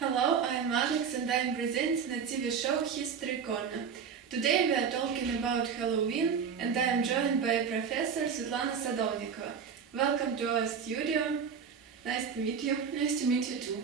Hello, I'm Alex and I'm presenting a TV show History Corner. Today we are talking about Halloween and I am joined by Professor Svetlana Sadovnikova. Welcome to our studio. Nice to meet you. Nice to meet you too.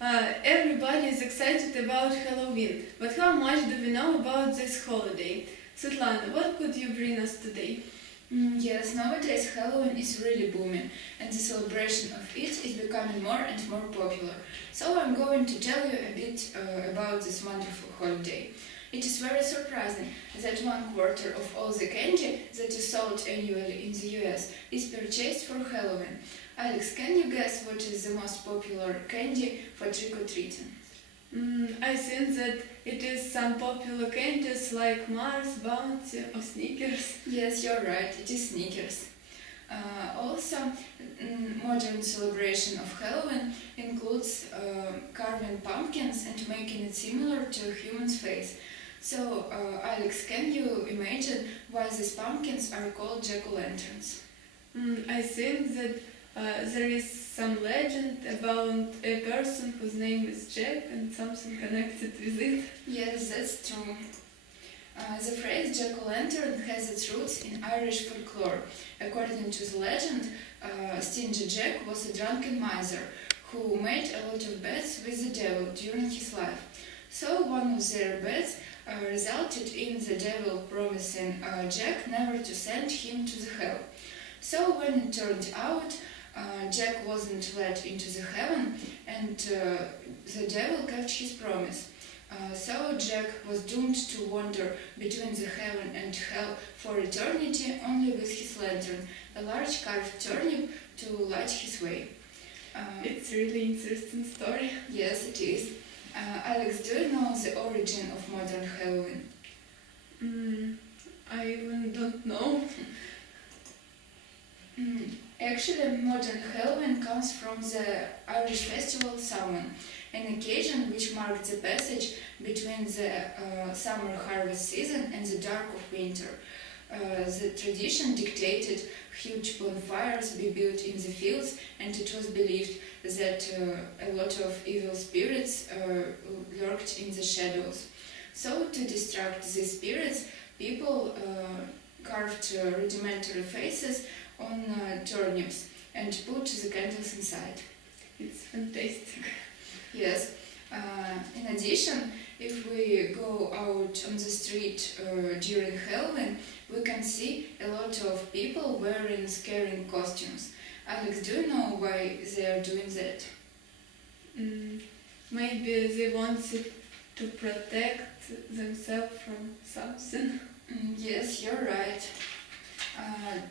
Everybody is excited about Halloween, but how much do we know about this holiday? Svetlana, what could you bring us today? Yes, nowadays Halloween is really booming and the celebration of it is becoming more and more popular. So I'm going to tell you a bit about this wonderful holiday. It is very surprising that 1/4 of all the candy that is sold annually in the US is purchased for Halloween. Alex, can you guess what is the most popular candy for trick-or-treating? I think that it is some popular candies like Mars, Bounty or Snickers. Yes, you're right, it is Snickers. Also, modern celebration of Halloween includes carving pumpkins and making it similar to a human's face. So, Alex, can you imagine why these pumpkins are called jack-o'-lanterns? I think that there is some legend about a person whose name is Jack and something connected with it. Yes, that's true. The phrase jack-o'-lantern has its roots in Irish folklore. According to the legend, Stingy Jack was a drunken miser who made a lot of bets with the devil during his life. So one of their bets resulted in the devil promising Jack never to send him to the hell. So when it turned out Jack wasn't let into the heaven and the devil kept his promise. So Jack was doomed to wander between the heaven and hell for eternity only with his lantern, a large carved turnip to light his way. It's really interesting story. Yes, it is. Alex, do you know the origin of modern Halloween? I even don't know. Actually, modern Halloween comes from the Irish festival Samhain, an occasion which marked the passage between the summer harvest season and the dark of winter. The tradition dictated huge bonfires be built in the fields, and it was believed that a lot of evil spirits lurked in the shadows. So, to distract these spirits, people carved rudimentary faces on turnips and put the candles inside. It's fantastic. Yes. In addition, if we go out on the street during Halloween, we can see a lot of people wearing scary costumes. Alex, do you know why they are doing that? Maybe they wanted to protect themselves from something. Yes, you're right.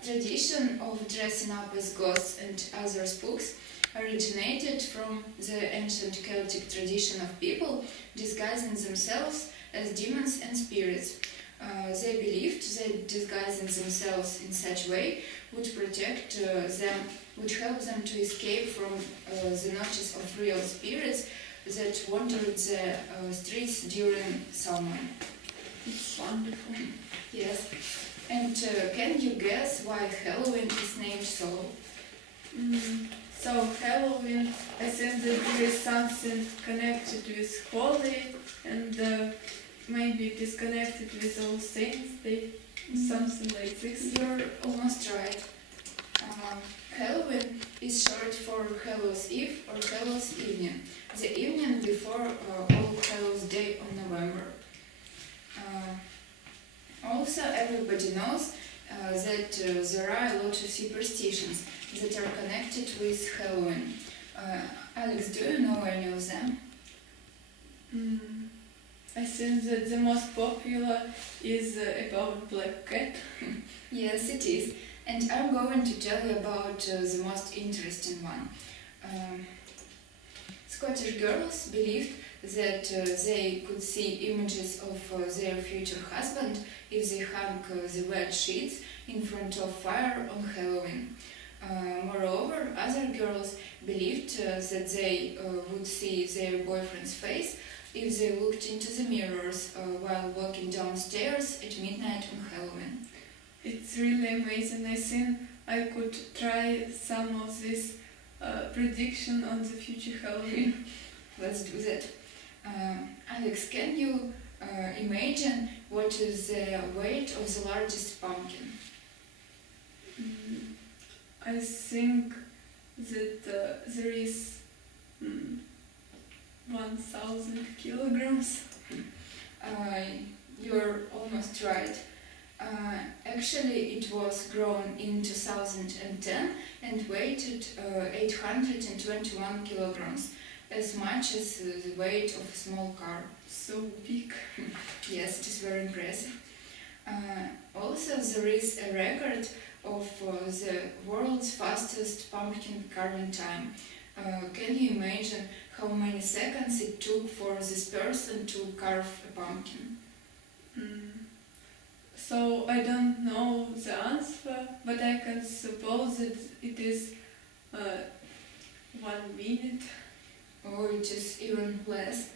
Tradition of dressing up as ghosts and other spooks originated from the ancient Celtic tradition of people disguising themselves as demons and spirits. They believed that disguising themselves in such way would protect them, would help them to escape from the notice of real spirits that wandered the streets during summer. It's wonderful. Yes. And can you guess why Halloween is named so? So Halloween, I think that there is something connected with holy and maybe it is connected with All Saints Day, something like this. You're almost right. Halloween is short for Hallows Eve or Hallows Evening, the evening before All Hallows Day on November. Also, everybody knows that there are a lot of superstitions that are connected with Halloween. Alex, do you know any of them? I think that the most popular is about Black Cat. Yes, it is. And I'm going to tell you about the most interesting one. Scottish girls believed that they could see images of their future husband if they hung the wet sheets in front of fire on Halloween. Moreover, other girls believed that they would see their boyfriend's face if they looked into the mirrors while walking downstairs at midnight on Halloween. It's really amazing. I think I could try some of this prediction on the future Halloween. let's do that. Alex, can you imagine what is the weight of the largest pumpkin? I think that there is 1,000 kilograms. You're almost right. Actually, it was grown in 2010 and weighed 821 kilograms, as much as the weight of a small car. So big. Yes, it is very impressive. Also, there is a record of the world's fastest pumpkin carving time. Can you imagine how many seconds it took for this person to carve a pumpkin? So I don't know the answer, but I can suppose that it is 1 minute. Or it is even less.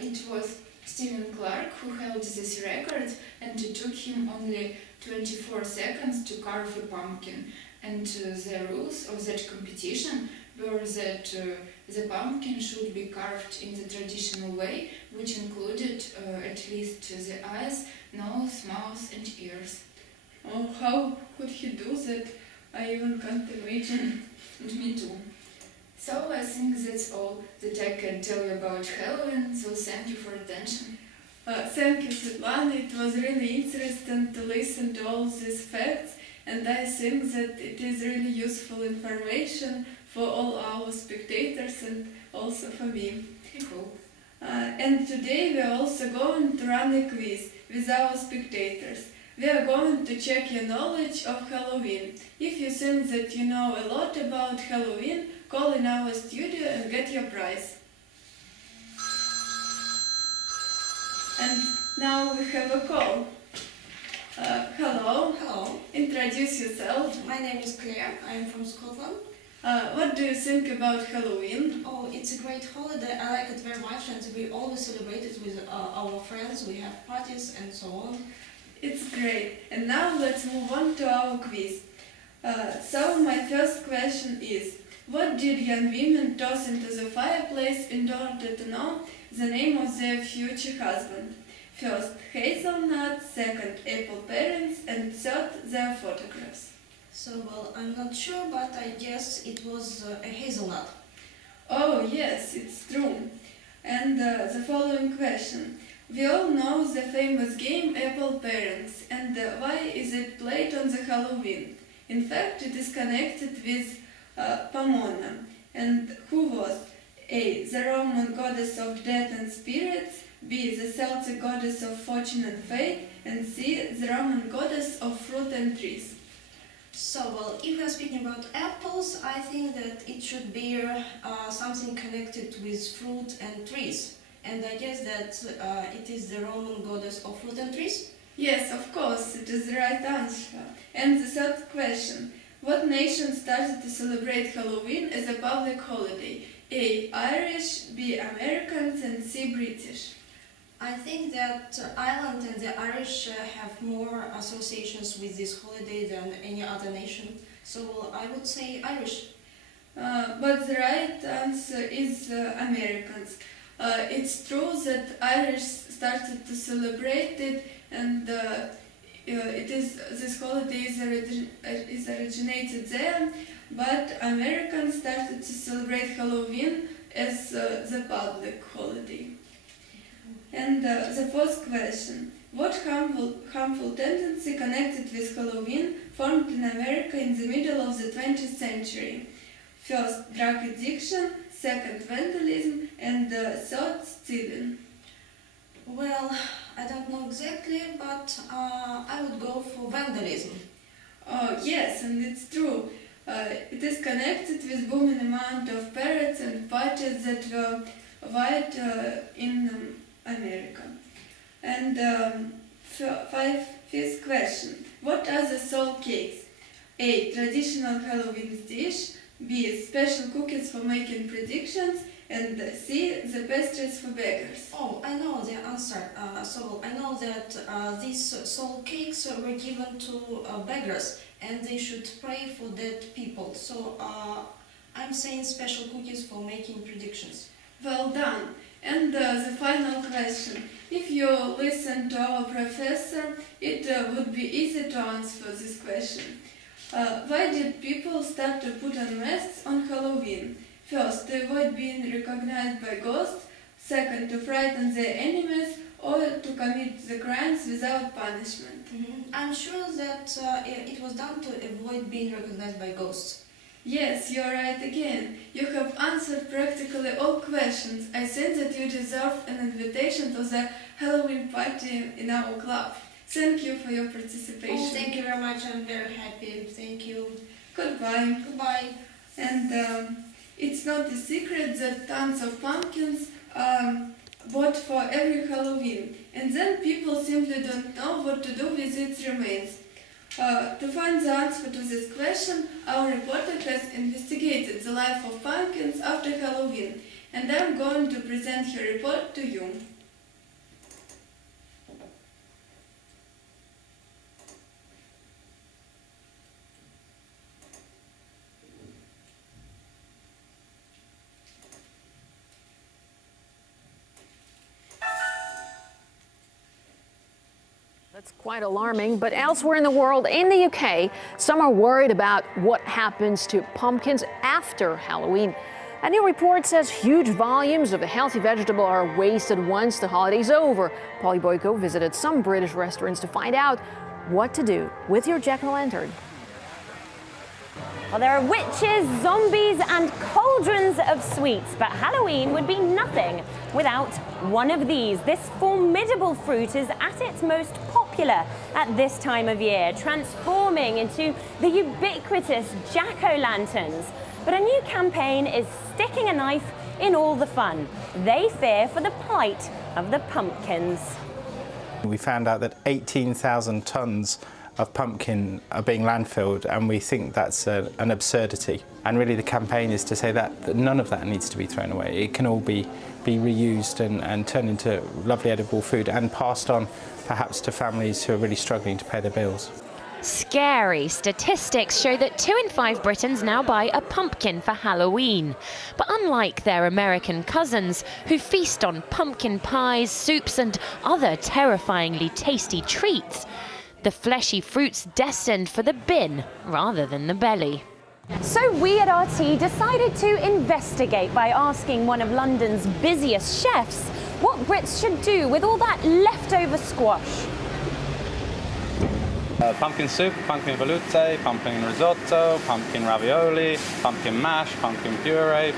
It was Stephen Clark who held this record, and it took him only 24 seconds to carve a pumpkin. And the rules of that competition were that the pumpkin should be carved in the traditional way, which included at least the eyes, nose, mouth and ears. Oh, how could he do that? I even can't imagine. And me too. So I think that's all that I can tell you about Halloween, so thank you for attention. Thank you, Svetlana. It was really interesting to listen to all these facts, and I think that it is really useful information for all our spectators and also for me. Cool. And today we are also going to run a quiz with our spectators. We are going to check your knowledge of Halloween. If you think that you know a lot about Halloween, call in our studio and get your prize. And now we have a call. Hello. Hello, Introduce yourself. my name is Claire. I am from Scotland. What do you think about Halloween? Oh, it's a great holiday. I like it very much, and we always celebrate it with our friends. We have parties and so on. It's great. And now let's move on to our quiz. So my first question is, what did young women toss into the fireplace in order to know the name of their future husband? First, hazelnuts, second, apple parents, and third, their photographs. So, well, I'm not sure, but I guess it was a hazelnut. Oh, yes, it's true. And the following question. We all know the famous game Apple Parents, and why is it played on the Halloween? In fact, it is connected with Pomona, and who was A. the Roman goddess of death and spirits, B. the Celtic goddess of fortune and fate, and C. the Roman goddess of fruit and trees. So, well, if we are speaking about apples, I think that it should be something connected with fruit and trees. And I guess that it is the Roman goddess of fruit and trees. Yes, of course, it is the right answer. And the third question. What nation started to celebrate Halloween as a public holiday? A. Irish, B. Americans, and C. British. I think that Ireland and the Irish have more associations with this holiday than any other nation. So, well, I would say Irish. But the right answer is Americans. It's true that Irish started to celebrate it, and this holiday is originated there. But Americans started to celebrate Halloween as the public holiday. And the fourth question: what harmful tendency connected with Halloween formed in America in the middle of the 20th century? First, drug addiction, second, vandalism, and third, stealing. Well, I don't know exactly, but I would go for vandalism. Oh, yes, and it's true. It is connected with booming amount of parades and parties that were wide in America. And fifth question. What are the soul cakes? A. Traditional Halloween dish. B. Special cookies for making predictions. And C. The pastries for beggars. Oh, I know the answer. So I know that these soul cakes were given to beggars, and they should pray for dead people. So I'm saying special cookies for making predictions. Well done. And the final question. If you listen to our professor, it would be easy to answer this question. Why did people start to put on masks on Halloween? First, to avoid being recognized by ghosts. Second, to frighten their enemies, or to commit the crimes without punishment. I'm sure that it was done to avoid being recognized by ghosts. Yes, you're right again. You have answered practically all questions. I think that you deserve an invitation to the Halloween party in our club. Thank you for your participation. Oh, thank you very much. I'm very happy. Thank you. Goodbye. Goodbye. And it's not a secret that tons of pumpkins are bought for every Halloween. And then people simply don't know what to do with its remains. To find the answer to this question, our reporter has investigated the life of pumpkins after Halloween, and I'm going to present her report to you. That's quite alarming, but elsewhere in the world, in the UK, some are worried about what happens to pumpkins after Halloween. A new report says huge volumes of a healthy vegetable are wasted once the holiday's over. Polly Boyko visited some British restaurants to find out what to do with your jack-o'-lantern. Well, there are witches, zombies and cauldrons of sweets, but Halloween would be nothing without one of these. This formidable fruit is at its most popular at this time of year, transforming into the ubiquitous jack-o'-lanterns. But a new campaign is sticking a knife in all the fun. They fear for the plight of the pumpkins. We found out that 18,000 tonnes of pumpkin are being landfilled, and we think that's an absurdity. And really the campaign is to say that none of that needs to be thrown away. It can all be reused and turned into lovely edible food and passed on perhaps to families who are really struggling to pay their bills. Scary statistics show that 2 in 5 Britons now buy a pumpkin for Halloween. But unlike their American cousins, who feast on pumpkin pies, soups and other terrifyingly tasty treats, the fleshy fruit's destined for the bin rather than the belly. So we at RT decided to investigate by asking one of London's busiest chefs what Brits should do with all that leftover squash. Pumpkin soup, pumpkin veloute, pumpkin risotto, pumpkin ravioli, pumpkin mash, pumpkin puree,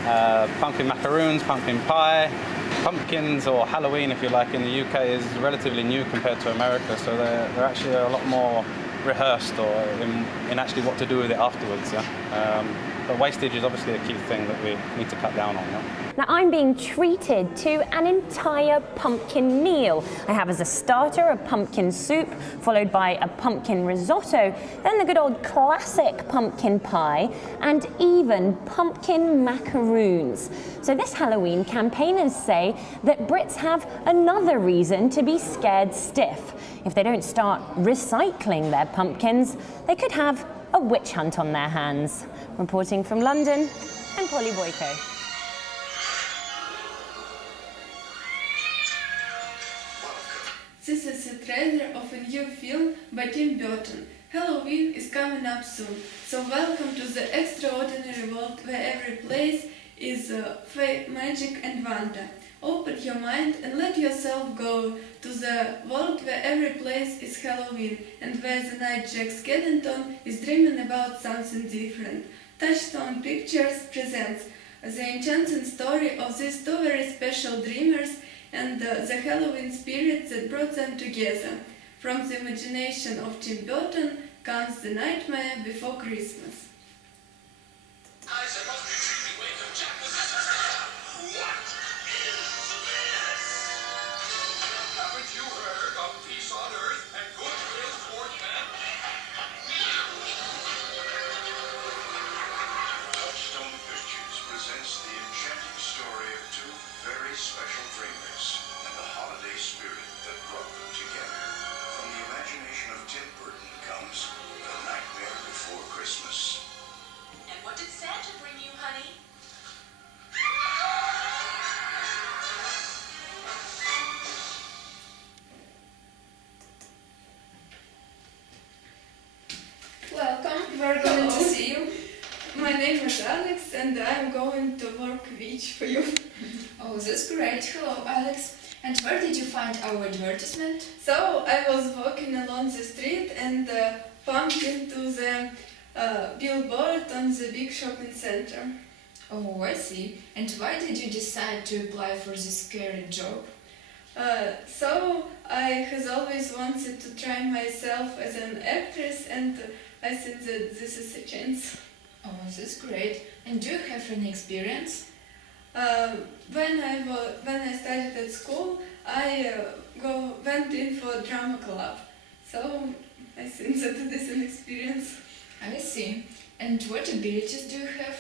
pumpkin macaroons, pumpkin pie. Pumpkins, or Halloween if you like, in the UK is relatively new compared to America, so they're actually a lot more rehearsed or in actually what to do with it afterwards. Yeah? But wastage is obviously a key thing that we need to cut down on. Yeah? Now I'm being treated to an entire pumpkin meal. I have as a starter a pumpkin soup, followed by a pumpkin risotto, then the good old classic pumpkin pie, and even pumpkin macaroons. So this Halloween, campaigners say that Brits have another reason to be scared stiff. If they don't start recycling their pumpkins, they could have a witch hunt on their hands. Reporting from London, I'm Polly Boyko. This is a trailer of a new film by Tim Burton. Halloween is coming up soon, so welcome to the extraordinary world where every place is magic and wonder. Open your mind and let yourself go to the world where every place is Halloween and where the night Jack Skellington is dreaming about something different. Touchstone Pictures presents the enchanting story of these two very special dreamers and the Halloween spirit that brought them together. From the imagination of Tim Burton comes The Nightmare Before Christmas. you. Oh, that's great. Hello, Alex. And where did you find our advertisement? So I was walking along the street and bumped into the billboard on the big shopping center. Oh, I see. And why did you decide to apply for this scary job? So I has always wanted to try myself as an actress, and I think that this is a chance. Oh, that's great. And do you have any experience? When I started at school, I went in for drama club. So I think that it is an experience. I see. And what abilities do you have?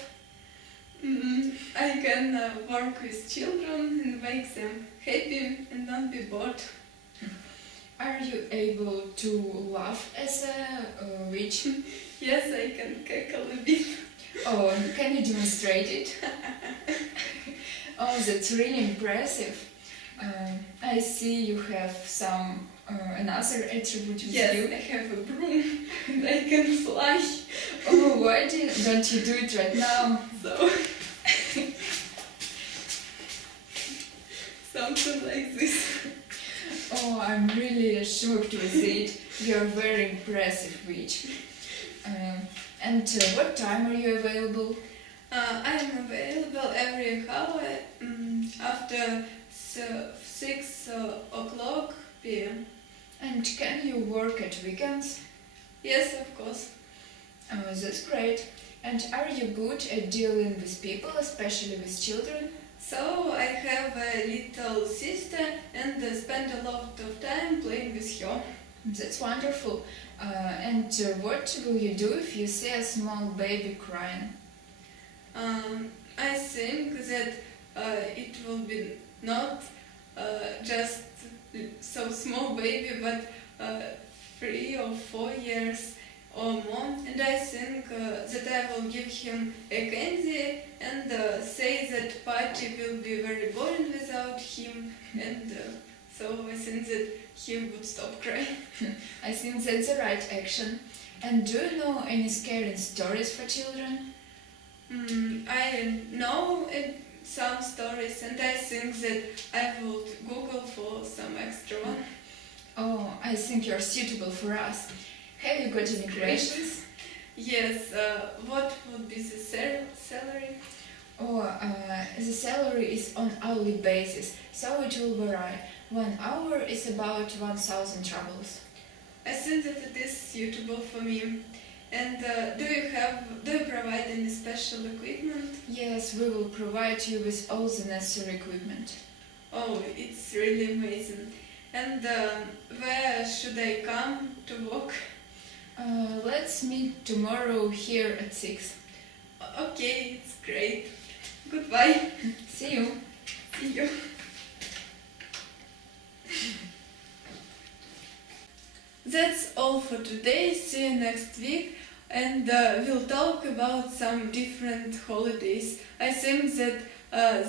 I can work with children and make them happy and not be bored. Are you able to laugh as a witch? Yes, I can cackle a bit. Oh, can you demonstrate it? Oh, that's really impressive. I see you have some another attribute with Yes, you. I have a broom and I can fly. Oh, why don't you do it right now? So something like this. Oh, I'm really shocked with it. You're a very impressive witch. And what time are you available? I am available every hour after 6 o'clock p.m. And can you work at weekends? Yes, of course. Oh, that's great. And are you good at dealing with people, especially with children? So I have a little sister and spend a lot of time playing with her. That's wonderful. And what will you do if you see a small baby crying? I think that it will be not just so small baby, but 3 or 4 years or more. And I think that I will give him a candy and say that party will be very boring without him. And so I think that he would stop crying. I think that's the right action. And do you know any scary stories for children? I know some stories, and I think that I would Google for some extra one. Oh, I think you're suitable for us. Have you got any questions? Yes, what would be the salary? Oh, the salary is on hourly basis, so it will vary. 1 hour is about 1,000 rubles. I think that it is suitable for me. And do you provide any special equipment? Yes, we will provide you with all the necessary equipment. Oh, it's really amazing. And where should I come to work? Let's meet tomorrow here at 6. Okay, it's great. Goodbye. See you. See you. That's all for today. See you next week, and we'll talk about some different holidays. I think that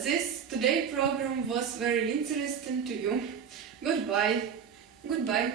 this today program was very interesting to you. Goodbye. Goodbye.